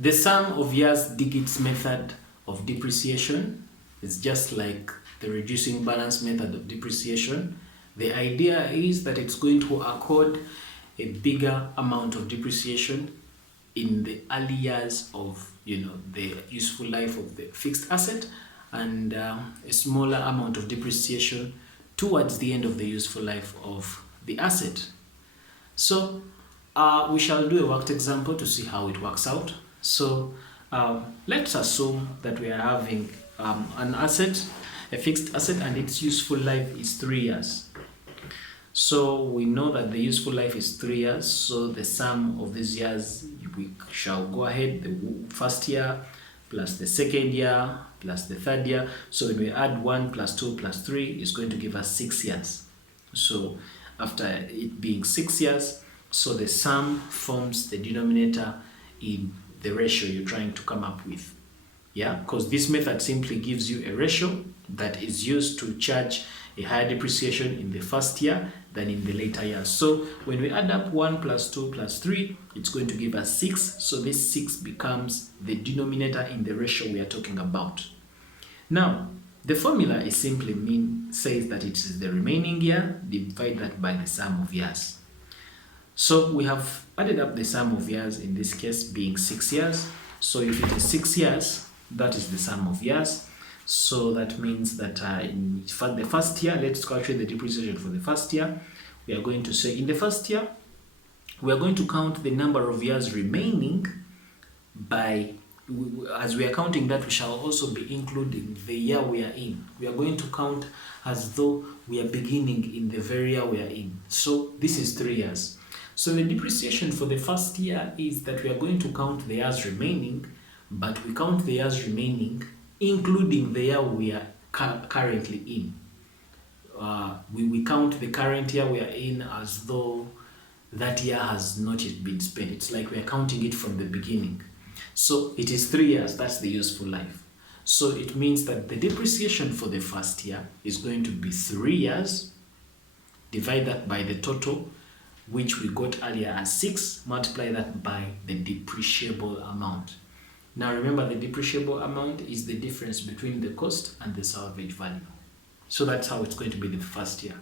The sum of years digits method of depreciation is just like the reducing balance method of depreciation. The idea is that it's going to accord a bigger amount of depreciation in the early years of the useful life of the fixed asset, and a smaller amount of depreciation towards the end of the useful life of the asset. So we shall do a worked example to see how it works out. So let's assume that we are having an asset, a fixed asset, and its useful life is 3 years. So we know that the useful life is 3 years, so the sum of these years, we shall go ahead, the first year plus the second year plus the third year. So when we add 1 plus 2 plus 3, it's going to give us 6 years. So after it being 6 years, so the sum forms the denominator in the ratio you're trying to come up with. Yeah, because this method simply gives you a ratio that is used to charge a higher depreciation in the first year than in the later years. So when we add up 1 plus 2 plus 3, it's going to give us 6. So this 6 becomes the denominator in the ratio we are talking about. Now, the formula is simply says that it is the remaining year, divide that by the sum of years. So we have added up the sum of years, in this case being 6 years. So if it is 6 years, that is the sum of years. So that means that in the first year, let's calculate the depreciation for the first year. We are going to say in the first year, we are going to count the number of years remaining by, as we are counting that, we shall also be including the year we are in. We are going to count as though we are beginning in the very year we are in. So this is 3 years. So the depreciation for the first year is that we are going to count the years remaining, but we count the years remaining including the year we are currently in. We count the current year we are in as though that year has not yet been spent. It's like we are counting it from the beginning. So it is 3 years, that's the useful life. So it means that the depreciation for the first year is going to be 3 years, divide that by the total, which we got earlier as 6, multiply that by the depreciable amount. Now remember, the depreciable amount is the difference between the cost and the salvage value. So that's how it's going to be the first year.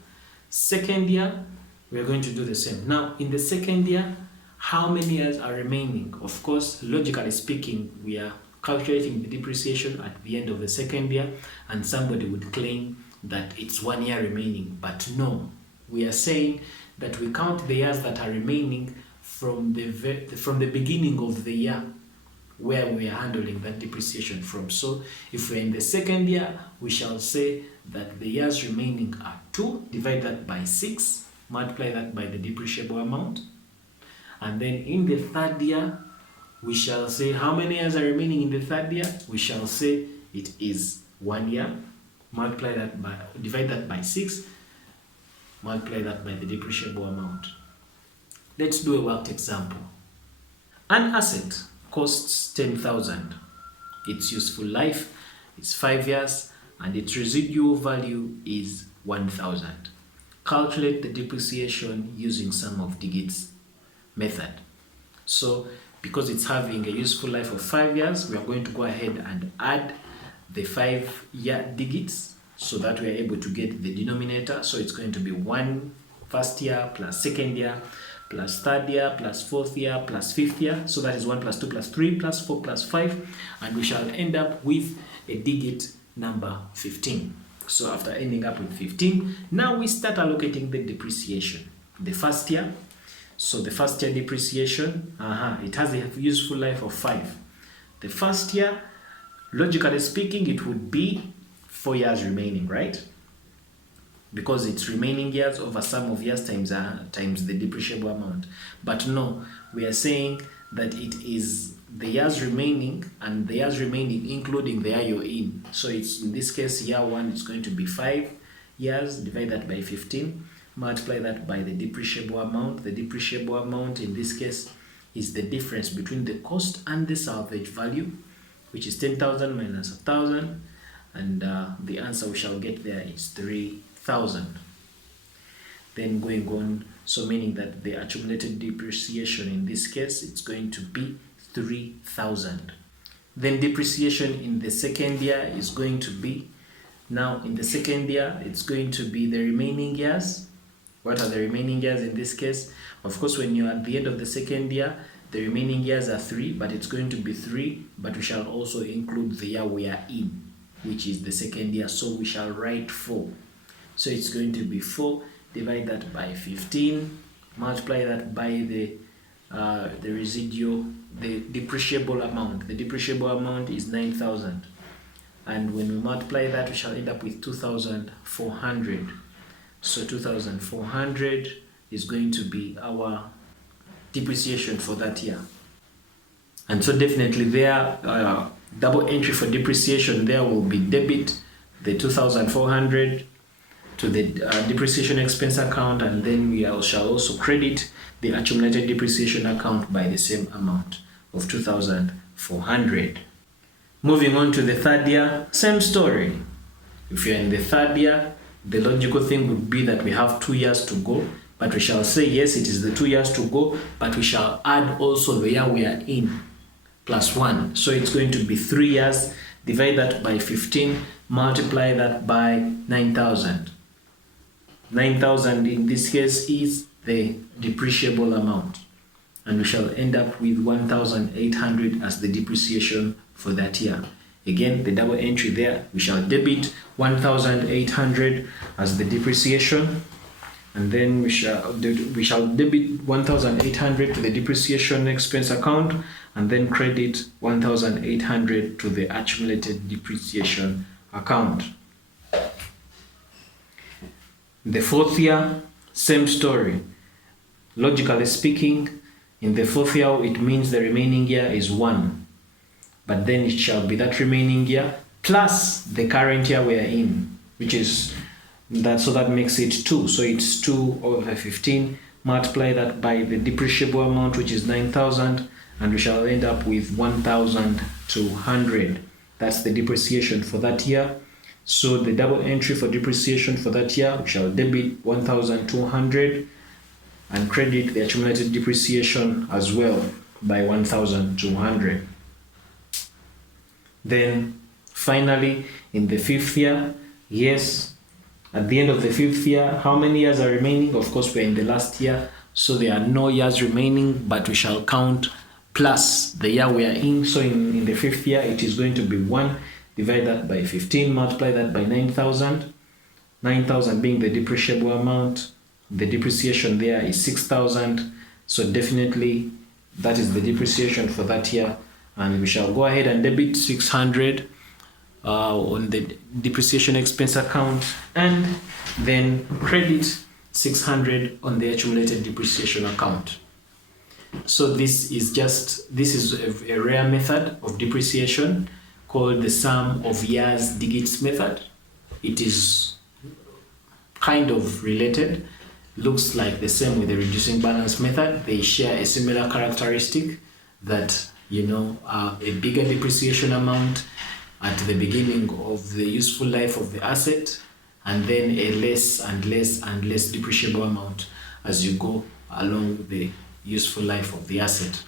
Second year, we are going to do the same. Now in the second year, how many years are remaining? Of course, logically speaking, we are calculating the depreciation at the end of the second year, and somebody would claim that it's 1 year remaining, but no, we are saying that we count the years that are remaining from the beginning of the year where we are handling that depreciation from. So if we're in the second year, we shall say that the years remaining are 2, divide that by 6, multiply that by the depreciable amount. And then in the third year, we shall say how many years are remaining in the third year? We shall say it is 1 year, multiply that by, divide that by 6, multiply that by the depreciable amount. Let's do a worked example. An asset costs 10,000. Its useful life is 5 years and its residual value is 1,000. Calculate the depreciation using sum of digits method. So because it's having a useful life of 5 years, we are going to go ahead and add the 5-year digits so that we are able to get the denominator. So it's going to be 1 first year plus second year plus third year plus fourth year plus fifth year. So that is 1 plus 2 plus 3 plus 4 plus 5, and we shall end up with a digit number 15. So after ending up with 15, now we start allocating the depreciation. The first year, so the first year depreciation, it has a useful life of 5. The first year, logically speaking, it would be 4 years remaining, right? Because it's remaining years over sum of years times the depreciable amount. But no, we are saying that it is the years remaining, and the years remaining including the year you're in. So it's, in this case, year 1, it's going to be 5 years, divide that by 15, multiply that by the depreciable amount. The depreciable amount in this case is the difference between the cost and the salvage value, which is 10,000 minus 1,000, and the answer we shall get there is 3,000. Then going on, so meaning that the accumulated depreciation in this case, it's going to be 3,000. Then depreciation in the second year is going to be, now in the second year, it's going to be the remaining years. What are the remaining years in this case? Of course, when you're at the end of the second year, the remaining years are 3, but it's going to be 3, but we shall also include the year we are in, which is the second year, so we shall write 4. So it's going to be 4, divide that by 15, multiply that by the residual, the depreciable amount. The depreciable amount is 9,000. And when we multiply that, we shall end up with 2,400. So 2,400 is going to be our depreciation for that year. And so definitely there, double entry for depreciation, there will be debit the 2,400 to the depreciation expense account, and then we shall also credit the accumulated depreciation account by the same amount of 2,400. Moving on to the third year, same story. If you're in the third year, the logical thing would be that we have 2 years to go, but we shall say yes, it is the 2 years to go, but we shall add also the year we are in plus 1. So it's going to be 3 years. Divide that by 15, multiply that by 9,000. 9,000 in this case is the depreciable amount, and we shall end up with 1,800 as the depreciation for that year. Again, the double entry there, we shall debit 1,800 as the depreciation, and then we shall debit 1,800 to the depreciation expense account, and then credit 1,800 to the accumulated depreciation account. The fourth year, same story. Logically speaking, in the fourth year, it means the remaining year is 1. But then it shall be that remaining year plus the current year we are in, which is that, so that makes it 2. So it's 2 over 15. Multiply that by the depreciable amount, which is 9,000, and we shall end up with 1,200. That's the depreciation for that year. So the double entry for depreciation for that year, we shall debit 1,200 and credit the accumulated depreciation as well by 1,200. Then finally, in the fifth year, yes, at the end of the fifth year, how many years are remaining? Of course, we're in the last year, so there are no years remaining, but we shall count plus the year we are in. So in the fifth year, it is going to be 1. Divide that by 15, multiply that by 9,000. 9,000 being the depreciable amount. The depreciation there is 6,000. So definitely that is the depreciation for that year. And we shall go ahead and debit 600 on the depreciation expense account, and then credit 600 on the accumulated depreciation account. So this is a rare method of depreciation called the sum of years digits method. It is kind of related, looks like the same with the reducing balance method. They share a similar characteristic that, a bigger depreciation amount at the beginning of the useful life of the asset, and then a less and less depreciable amount as you go along the useful life of the asset.